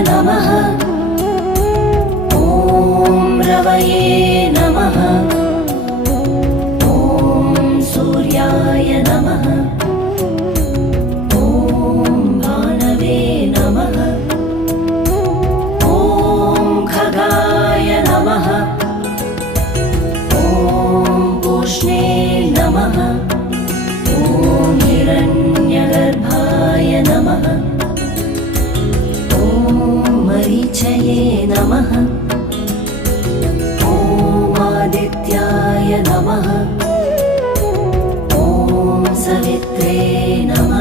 नमः। ॐ रवये नमः। ॐ सूर्याय नमः। ॐ भानवे नमः। ॐ खगाय नमः। ॐ पूष्णे नमः। ॐ हिरण्यगर्भाय नमः। ॐ मरीचये नमः। ॐ आदित्याय नमः। ॐ सवित्रे नमः।